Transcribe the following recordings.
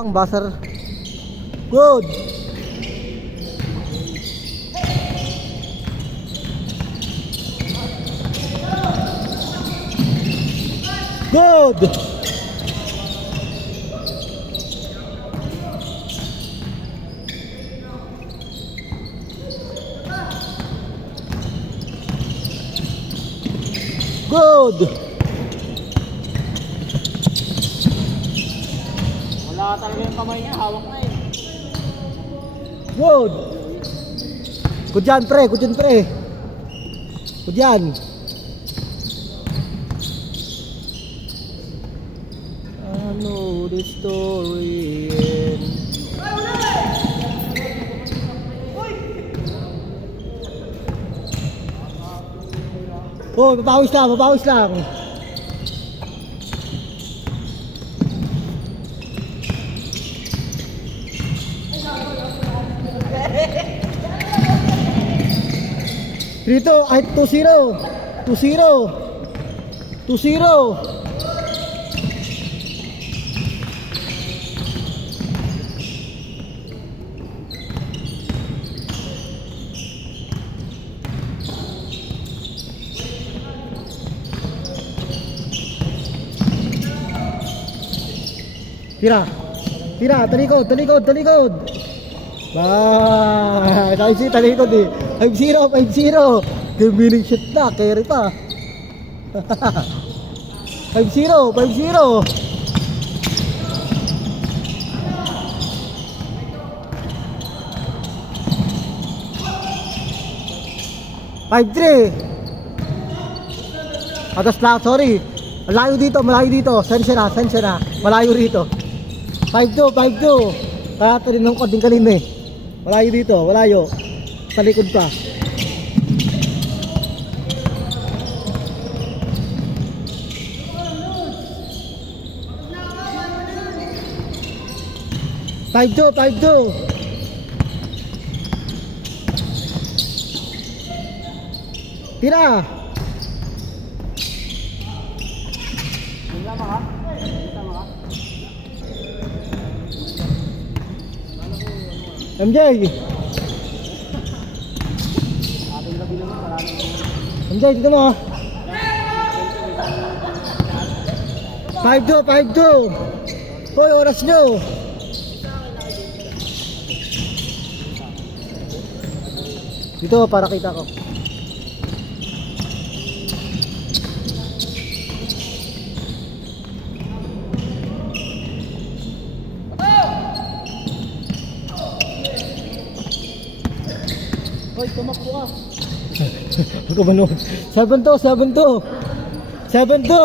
Ang basar. Good. Good. Good. Wala talaga yung kamay niya, hawak na eh. Good. Good yan, pre. Good yan, pre. Good yan. I know the story ends. Oh, papawis lang, papawis lang. Dito, ay 2-0. 2-0. 2-0. Tira. Tira, talikod, talikod, talikod. Bah, tayo talikod eh. 5-0, 5-0. Gamiling shot na, carry pa. 5-0, 5-0. 5-3. Atas lang, sorry. Malayo dito, malayo dito. Sensya na, sensya na. Malayo rito. 5-2, 5-2. Kaya talinong ko din kanina eh. Malayo dito, malayo. Sa likod pa. Five-two, 5-2. Tira. MJ. MJ, dito mo. 5-2, 5-2. Hoy, oras nyo. Dito, para kita ko. Hoy, tumakbo ka. Huwag ka manood. 7-2, 7-2. 7-2.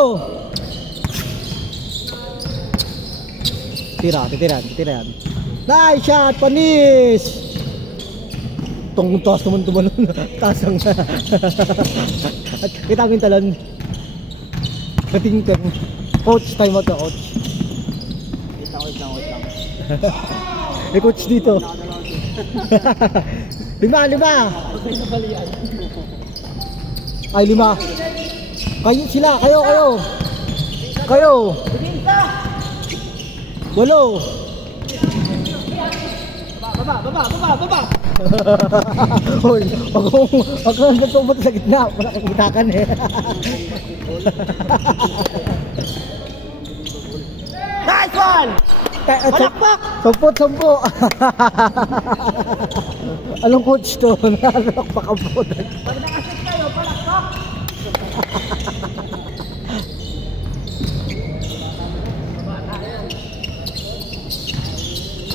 Tira, titira, titira. Nice shot, panis. Tong taas naman tumalon. Taas ang at kita ang talon. Katingkang. Coach, time out na coach. Wait lang. May coach dito. 5. Ay, 5. Kayo sila, kayo. 8. Baba. Hoy, wag kang nagtubot sa gitna, wala kang gitakan eh. Nice one! Palakpak! 10. Anong coach to? Palakpak ang po. Pag nakasit kayo, palakpak!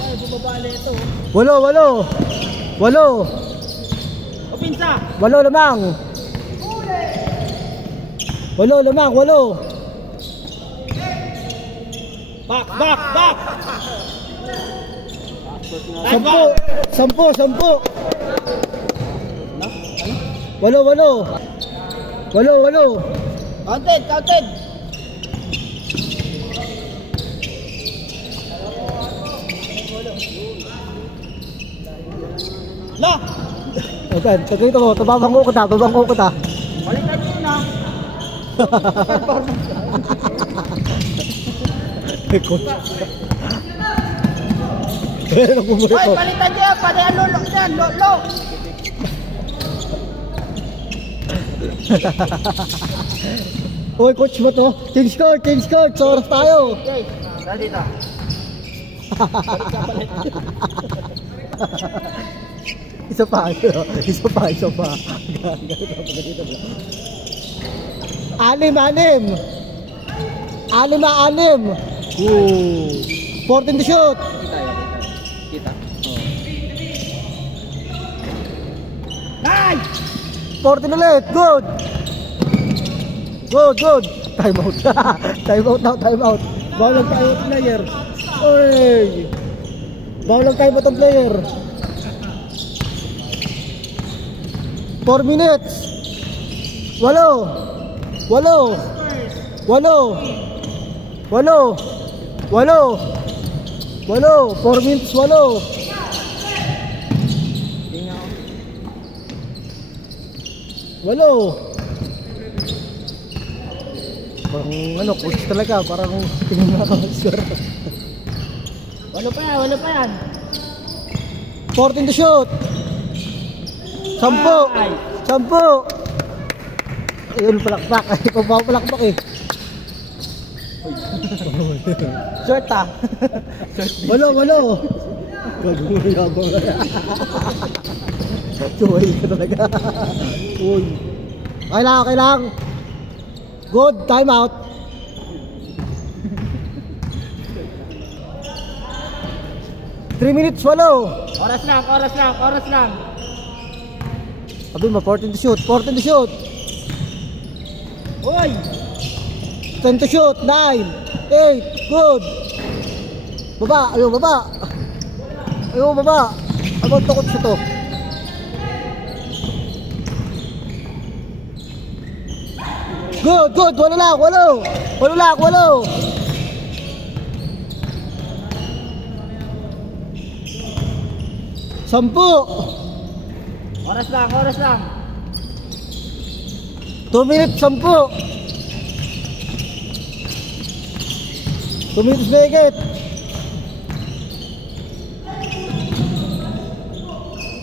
Ay, bumabali ito. 8. O pinsa! 8 lamang. 8 lamang. Back! 10. 8. Counted! La! Okay, tagay mo, babangko ko ta. Balikan nyo na! Coach. Nagmumuri Hoy, ko. balikan niya. Pati ang lolo dyan. Lolo. Uy, coach mo to. Change court, change court. Sa oras tayo. Okay. Tara dito. Balik ka, balik. Isa pa. Anim. 14 to shoot. Kita. Nice! 14 ulit. Good. Time out. Time out. Bawal ang time out player. Oy. Bawal ang time out ang player. 4 minutes. 8. 4 minutes, 8. Parang coach talaga, parang tingin na ako sure. Walo pa yan. 14 to shoot. 10. Ayun, palakpak. Ikaw pa palakpak eh. Short ah. Walo. Gagawin. Chuhay ka talaga. Uy. Okay lang. Good, time out. Three minutes, 8. Oras lang. Sabi mo, 14 to shoot. Hoy! 10 to shoot, 9, 8, good. Ayaw baba. Abang tukot siya to. Good. Walo lang. 10. Oras lang. 2 minutes, 10. 2 minutes megit.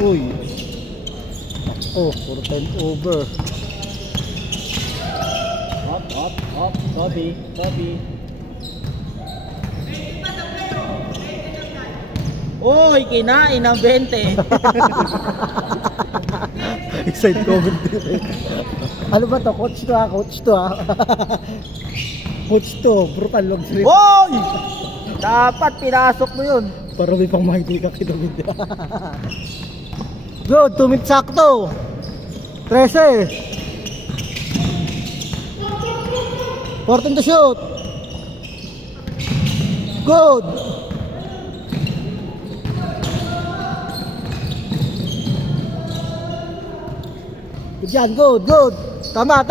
Uy. Puro time over. Hop. Copy. Uy, kinain ng 20. Excited comment din. Ano ba to? Coach to ha. Coach to, brutal long sleep. Uy! Dapat pinasok mo yun. Para may pang mahigli ka kinamit. Good, 2 minutes sakto. 13. 14 to shoot. Good. Good. Tama.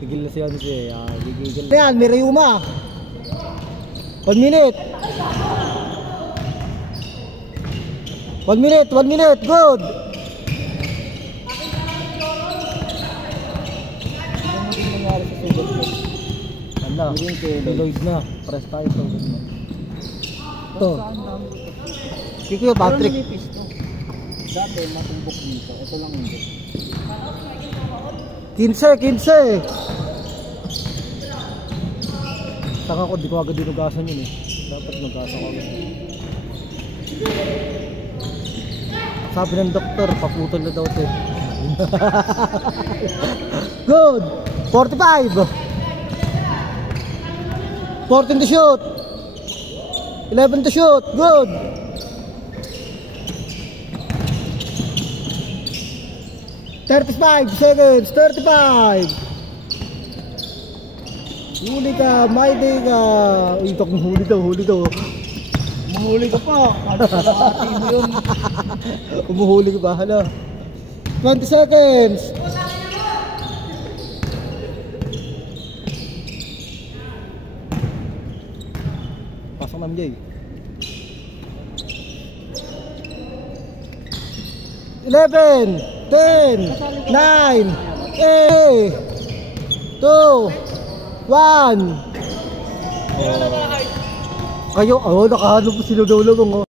Gigil na siya gigil. Yan, may Rayuma. 1 minute. 1 minute, good. Ala, Lloyd na. Press tayo ito. Ito. Kiko, Patrick. Dati matumbok dito. Ito lang hindi. 15. Taka ko, di ko agad dinugasan yun eh. Dapat nugasan ko agad. Sabi ng doktor, paputol na daw ito eh. Good. 45. 14 to shoot. 11 to shoot. Good. $35 seconds. 35. Huli ka, may day ka. Uy, huli daw. Mahuli ka pa. Ano sa team mo yun? Umuhuli ka ba? Hala. 20 seconds. Pasok na MJ. 11, 10, 9, 8, 2, 1, 1. Kayo, nakahanap po sila daw lamang, oh.